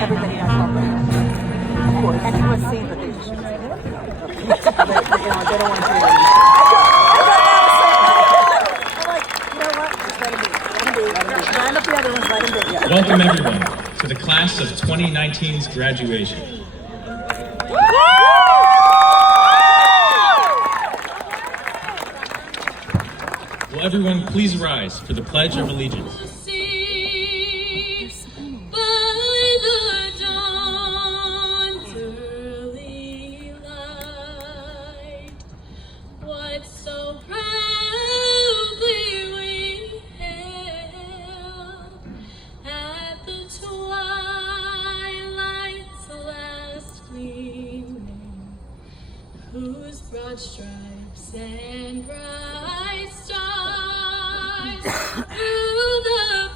Everybody has something. Of course. And it was seen, but they just they don't want to hear it. I'm like, you know what? Just let him be. Let him be. Line up the other ones, let him be. Yeah. Welcome everyone to the class of 2019's graduation. Will everyone please rise for the Pledge of Allegiance? Whose broad stripes and bright stars through the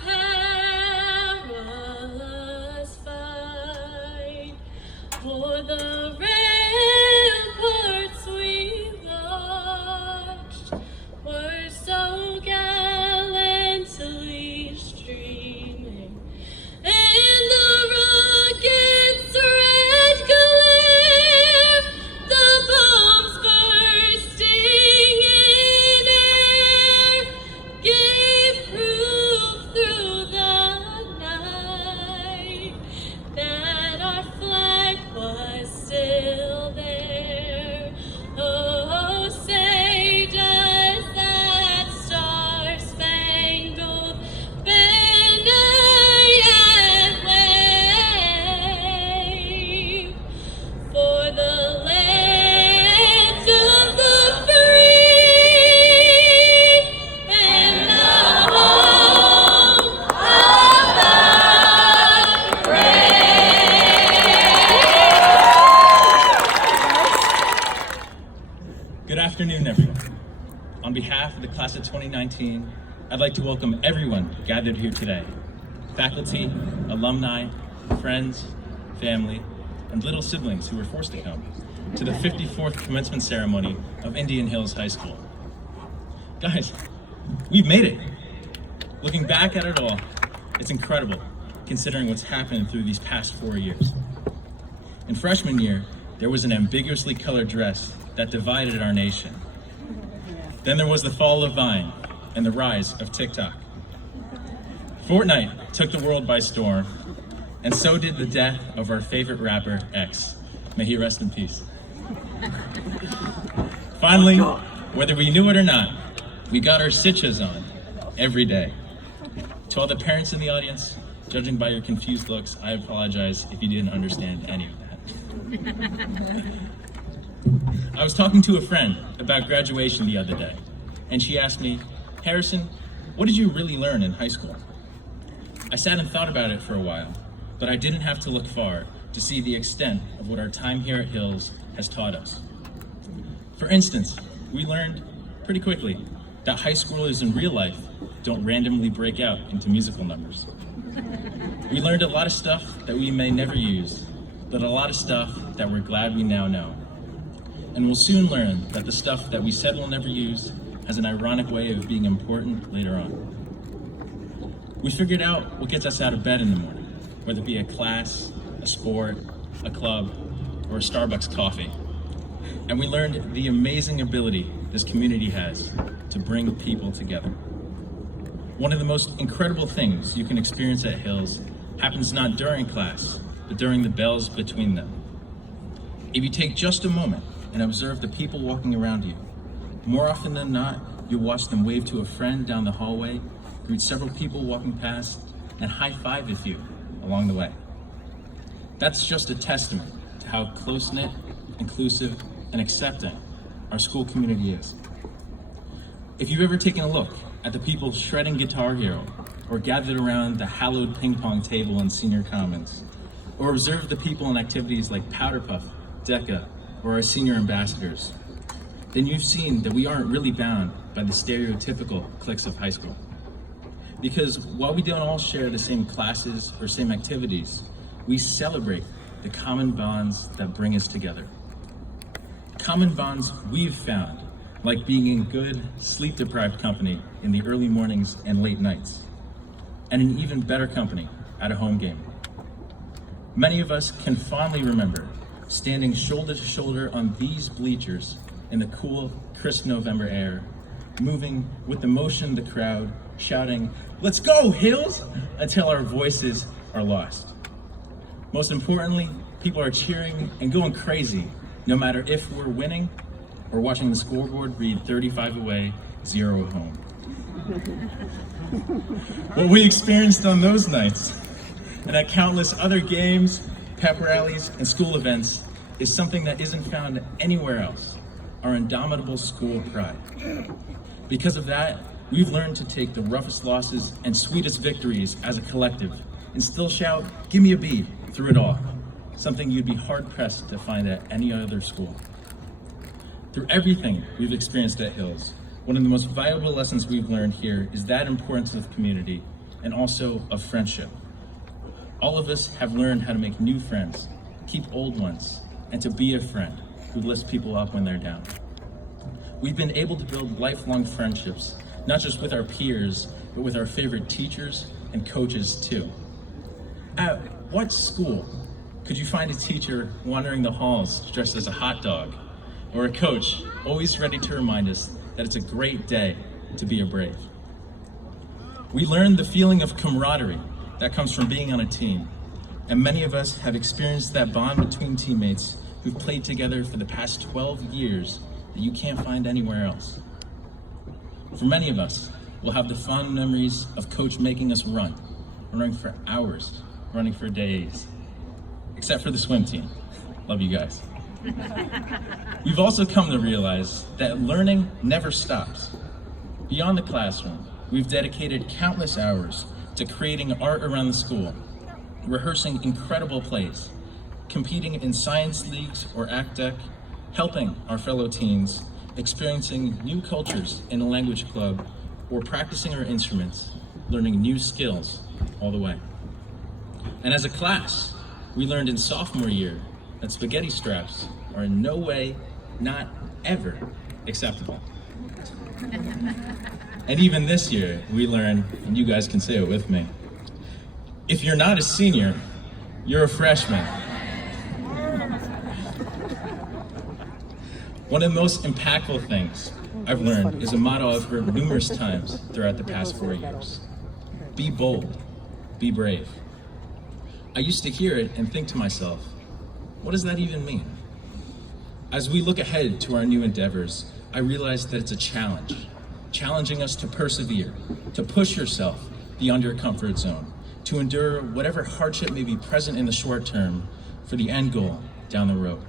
perilous fight for the ramparts we watched were so gallantly streaming, and the rockets' red glare, the bombs bursting in air, gave proof through the night that our flag was still there. Oh, say does that star-spangled banner yet wave for the land of the free and the home of the Good afternoon, everyone. On behalf of the class of 2019, I'd like to welcome everyone gathered here today. Faculty, alumni, friends, family, and little siblings who were forced to come to the 54th commencement ceremony of Indian Hills High School. Guys, we've made it. Looking back at it all, it's incredible considering what's happened through these past 4 years. In freshman year, there was an ambiguously colored dress that divided our nation. Then there was the fall of Vine and the rise of TikTok. Fortnite took the world by storm, and so did the death of our favorite rapper, X. May he rest in peace. Finally, whether we knew it or not, we got our sitchas on every day. To all the parents in the audience, judging by your confused looks, I apologize if you didn't understand any of that. I was talking to a friend about graduation the other day, and she asked me, Harrison, what did you really learn in high school? I sat and thought about it for a while, but I didn't have to look far to see the extent of what our time here at Hills has taught us. For instance, we learned pretty quickly that high schoolers in real life don't randomly break out into musical numbers. We learned a lot of stuff that we may never use, but a lot of stuff that we're glad we now know. And we'll soon learn that the stuff that we said we'll never use has an ironic way of being important later on. We figured out what gets us out of bed in the morning, whether it be a class, a sport, a club, or a Starbucks coffee. And we learned the amazing ability this community has to bring people together. One of the most incredible things you can experience at Hills happens not during class, but during the bells between them. If you take just a moment and observe the people walking around you, more often than not, you'll watch them wave to a friend down the hallway, greet several people walking past, and high-five a few along the way. That's just a testament to how close-knit, inclusive, and accepting our school community is. If you've ever taken a look at the people shredding Guitar Hero, or gathered around the hallowed ping pong table in Senior Commons, or observed the people in activities like Powder Puff, DECA, or our senior ambassadors, then you've seen that we aren't really bound by the stereotypical cliques of high school. Because while we don't all share the same classes or same activities, we celebrate the common bonds that bring us together. Common bonds we've found like being in good, sleep-deprived company in the early mornings and late nights, and in even better company at a home game. Many of us can fondly remember standing shoulder to shoulder on these bleachers in the cool, crisp November air, moving with the motion of the crowd, shouting, "Let's go, Hills!" until our voices are lost. Most importantly, people are cheering and going crazy, no matter if we're winning or watching the scoreboard read 35 away, 0 home. What we experienced on those nights and at countless other games, pep rallies, and school events is something that isn't found anywhere else, our indomitable school pride. Because of that, we've learned to take the roughest losses and sweetest victories as a collective and still shout, "Give me a B," through it all, something you'd be hard-pressed to find at any other school. Through everything we've experienced at Hills, one of the most valuable lessons we've learned here is that importance of community and also of friendship. All of us have learned how to make new friends, keep old ones, and to be a friend who lifts people up when they're down. We've been able to build lifelong friendships, not just with our peers, but with our favorite teachers and coaches too. At what school could you find a teacher wandering the halls dressed as a hot dog, or a coach always ready to remind us that it's a great day to be a Brave? We learned the feeling of camaraderie that comes from being on a team, and many of us have experienced that bond between teammates who've played together for the past 12 years that you can't find anywhere else. For many of us, we'll have the fond memories of Coach making us running for hours, running for days, except for the swim team. Love you guys. We've also come to realize that learning never stops. Beyond the classroom, we've dedicated countless hours to creating art around the school, rehearsing incredible plays, competing in science leagues or act deck, helping our fellow teens, experiencing new cultures in a language club, or practicing our instruments, learning new skills all the way. And as a class, we learned in sophomore year that spaghetti straps are in no way, not ever, acceptable. And even this year, we learned, and you guys can say it with me, if you're not a senior, you're a freshman. One of the most impactful things I've learned is a motto I've heard numerous times throughout the past 4 years. Be bold, be brave. I used to hear it and think to myself, what does that even mean? As we look ahead to our new endeavors, I realize that it's a challenge, challenging us to persevere, to push yourself beyond your comfort zone, to endure whatever hardship may be present in the short term for the end goal down the road.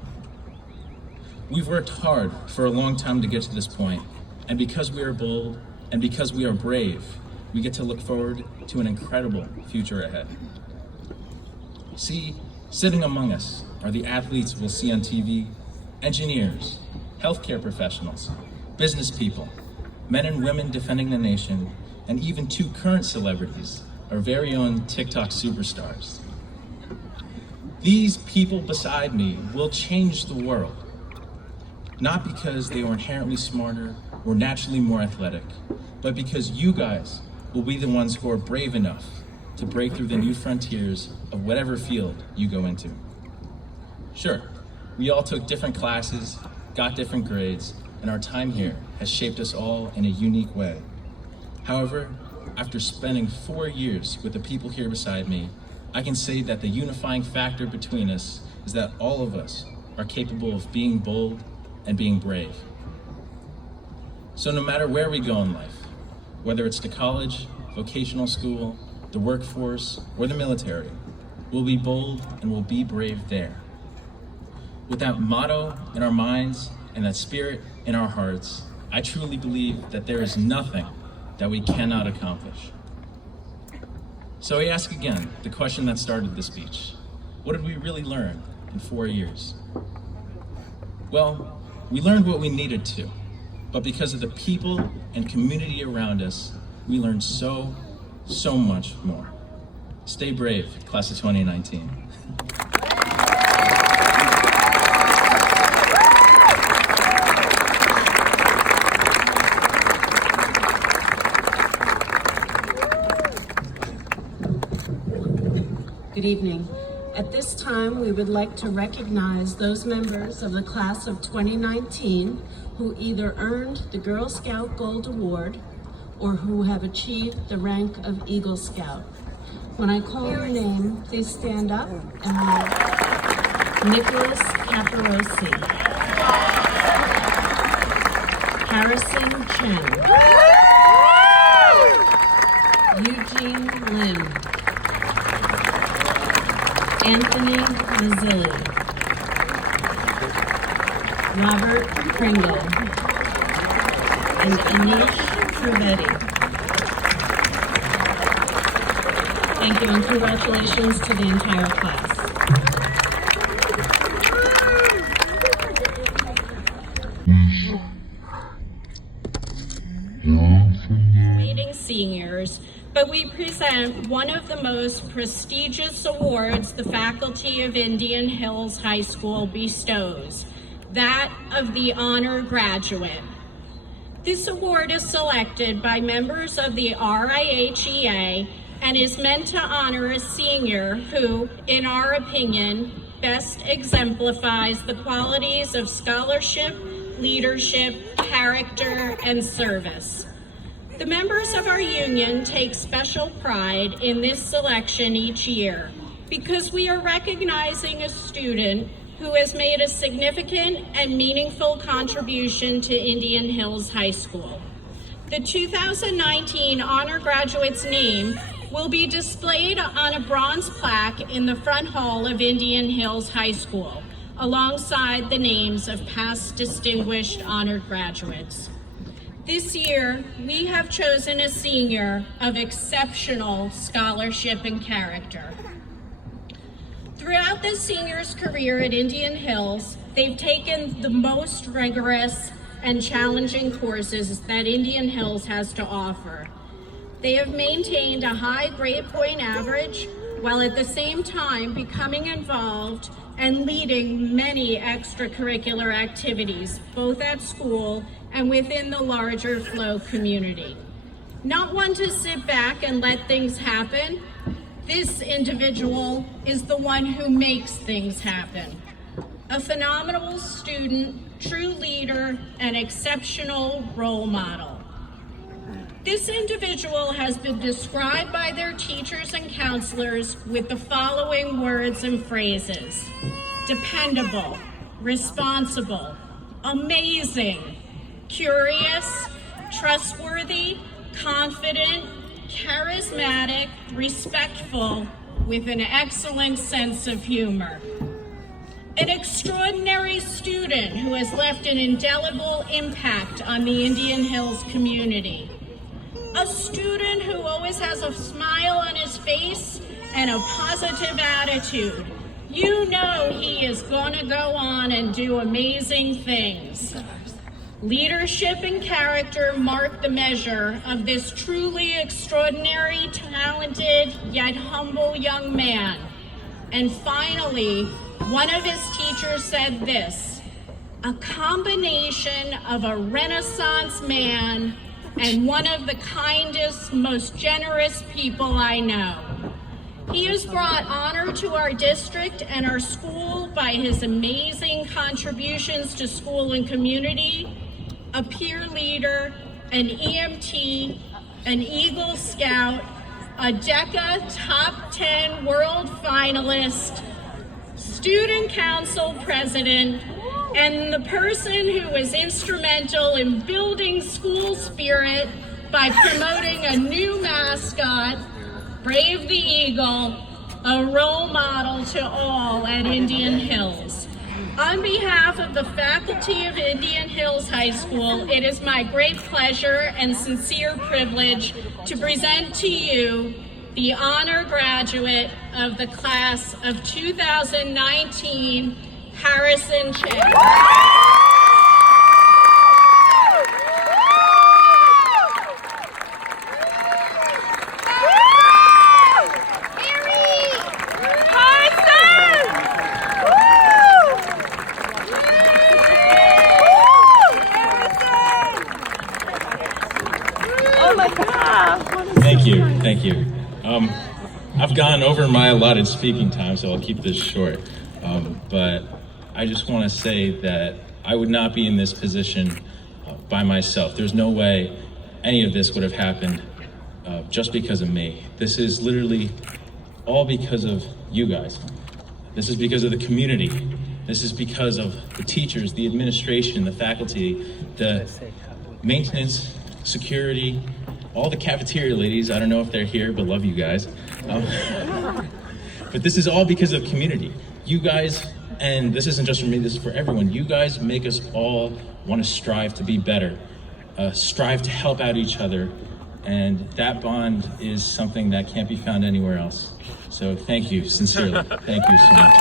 We've worked hard for a long time to get to this point, and because we are bold and because we are brave, we get to look forward to an incredible future ahead. See, sitting among us are the athletes we'll see on TV, engineers, healthcare professionals, business people, men and women defending the nation, and even 2 current celebrities, our very own TikTok superstars. These people beside me will change the world, not because they are inherently smarter or naturally more athletic, but because you guys will be the ones who are brave enough to break through the new frontiers of whatever field you go into. Sure, we all took different classes, got different grades, and our time here has shaped us all in a unique way. However, after spending 4 years with the people here beside me, I can say that the unifying factor between us is that all of us are capable of being bold and being brave. So no matter where we go in life, whether it's to college, vocational school, the workforce, or the military, we'll be bold and we'll be brave there. With that motto in our minds and that spirit in our hearts, I truly believe that there is nothing that we cannot accomplish. So I ask again the question that started this speech. What did we really learn in 4 years? Well, we learned what we needed to, but because of the people and community around us, we learned so much more. Stay brave, class of 2019. Good evening. At this time, we would like to recognize those members of the class of 2019 who either earned the Girl Scout Gold Award or who have achieved the rank of Eagle Scout. When I call your name, please stand up and wave. Nicholas Caparosi. Harrison Chen. Eugene Lim. Anthony Mazzilli. Robert Pringle. And Anish Trivedi. Thank you and congratulations to the entire class. Graduating seniors, but we present one of the most prestigious awards the faculty of Indian Hills High School bestows, that of the Honor Graduate. This award is selected by members of the RIHEA and is meant to honor a senior who, in our opinion, best exemplifies the qualities of scholarship, leadership, character, and service. The members of our union take special pride in this selection each year because we are recognizing a student who has made a significant and meaningful contribution to Indian Hills High School. The 2019 Honor Graduate's name will be displayed on a bronze plaque in the front hall of Indian Hills High School, alongside the names of past distinguished honored graduates. This year, we have chosen a senior of exceptional scholarship and character. Throughout this senior's career at Indian Hills, they've taken the most rigorous and challenging courses that Indian Hills has to offer. They have maintained a high grade point average while at the same time becoming involved and leading many extracurricular activities, both at school and within the larger Flow community. Not one to sit back and let things happen, this individual is the one who makes things happen. A phenomenal student, true leader, and exceptional role model. This individual has been described by their teachers and counselors with the following words and phrases: dependable, responsible, amazing, curious, trustworthy, confident, charismatic, respectful, with an excellent sense of humor. An extraordinary student who has left an indelible impact on the Indian Hills community. A student who always has a smile on his face and a positive attitude. You know he is going to go on and do amazing things. Leadership and character mark the measure of this truly extraordinary, talented, yet humble young man. And finally, one of his teachers said this: a combination of a Renaissance man and one of the kindest, most generous people I know. He has brought honor to our district and our school by his amazing contributions to school and community, a peer leader, an EMT, an Eagle Scout, a DECA Top 10 World Finalist, Student Council President, and the person who was instrumental in building school spirit by promoting a new mascot, Brave the Eagle, a role model to all at Indian Hills. On behalf of the faculty of Indian Hills High School, it is my great pleasure and sincere privilege to present to you the honor graduate of the class of 2019, Harrison Chen. Thank you. I've gone over my allotted speaking time, so I'll keep this short. But I just want to say that I would not be in this position by myself. There's no way any of this would have happened just because of me. This is literally all because of you guys. This is because of the community. This is because of the teachers, the administration, the faculty, the maintenance, security, all the cafeteria ladies. I don't know if they're here, but love you guys. But this is all because of community. You guys, and this isn't just for me, this is for everyone. You guys make us all want to strive to be better, strive to help out each other. And that bond is something that can't be found anywhere else. So thank you, sincerely. Thank you so much.